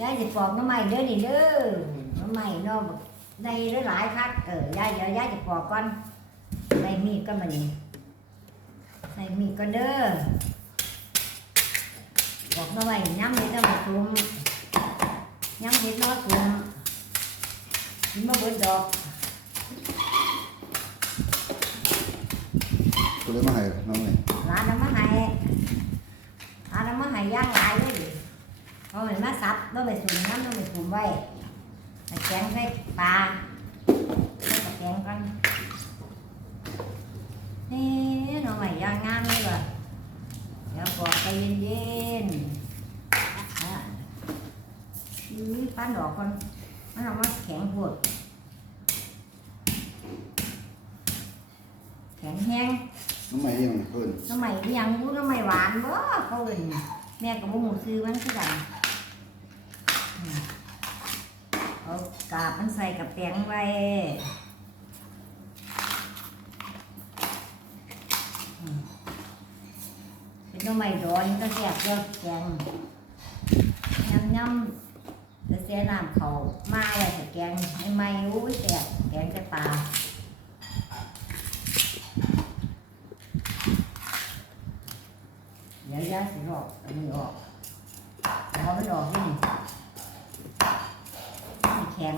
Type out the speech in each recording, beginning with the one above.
ยายจะปอกน้ำใหม่เด้อนี่เด้อน้ำใหม่เนาะได้หลายๆคักเออยายเดี๋ยวยายจะปอกก่อนใส่มีดก็มานี่ใส่มีดก็เด้อปอกน้ำใหม่ย้ำเห็ดน้ำมันตุ่มย้ำเห็ดน้ำตุ่มกินมาเบิดดอกกูเลยมาให้น้องเลยร้านน้ำมาให้ร้านน้ำมาให้ย่างหลาย เลยเอาเหมือนมาซับแล้วไปสุ่มน้ำแล้วไปสุ่มไว้ตะแกงใส่ปลาใส่ตะแกงกันนี่หน่อใหม่ย่างงามเลยว่ะเดี๋ยวปอกใจเย็นๆอะอื้อปั้นดอกก่อนมันเอามาแข็งปวดแข็งแห้งน้องใหม่ยังเพิ่นน้ำใหม่อิหยังรู้น้ำใหม่หวานบ่เขาเอิ้นแม่กับบ่หมูซื้อมันคือกันอืมเอาบมันใส่กับแป้งไว้เป็นน้ำใหม่ดอนก็แซ่บเยอะแกงยำยำจะเสียน้ำเขามาไว้แต่แกงไม่ไม่อุ้แซ่บแกงจะปลาเดี๋ยวยาสิออกอันนี้ออกเอามันออกนี่ แข็ง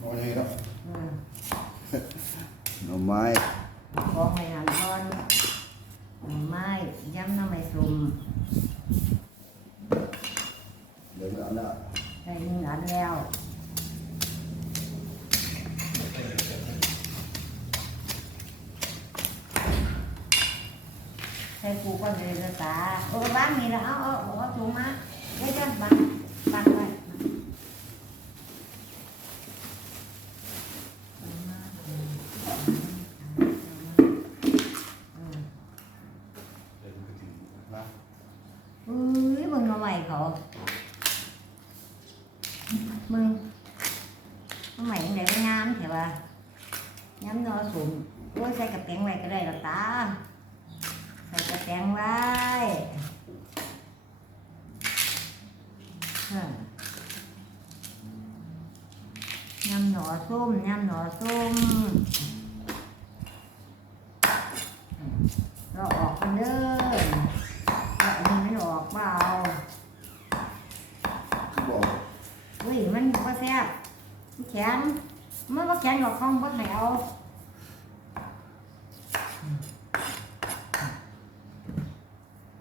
น้องใหญ่แล้วอืมหน่อไม้ของไว้หันก้อนหน่อไม้ย้ำน้ำไม้สุ่มเดี๋ยวเอาละได้หนึ่งอันแล้ว ใส่ปูก็เลยจะตาเออบ้านนี่ละเอาเอาเอาเอาถุงมาเดี๋ยวจะบังบังไว้ อุ้ยมึงมาใหม่เขามึงมาใหม่ยังไงก็งามแต่ว่าย้ำนอสุ่มโอ้ยใส่กระแตงไว้ก็ได้หรอกตา ใส่กระแตงไว้ฮะ ย้ำหนอส้มย้ำหนอส้มเราออกกันเด้อแล้วอันนี้มันออกเปล่าบอกเฮ้ยมันก็แซ่บมันแข็งมันก็แข็งหรอกข้องบ่ให้เอา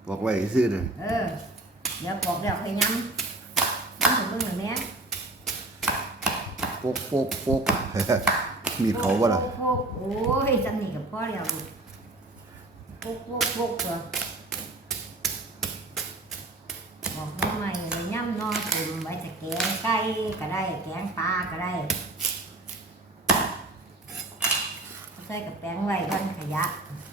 บอกไว้ซื่อเลยเออเดี๋ยวปอกเดี๋ยวไปย้ำย้ำถึงเบิ่งหน่อยแม่โปกโปกโปกมีดเขาบ่ล่ะโปกโอ้ยจำนี่กับพ่อเดียวลูกโปกโปกโปกเหรอบอกน้องใหม่เลยย้ำนอนกลุ่มไว้จะแกงไก่ก็ได้ แกงปลาก็ได้ใส่กับแป้งไว้ก่อนขยะอ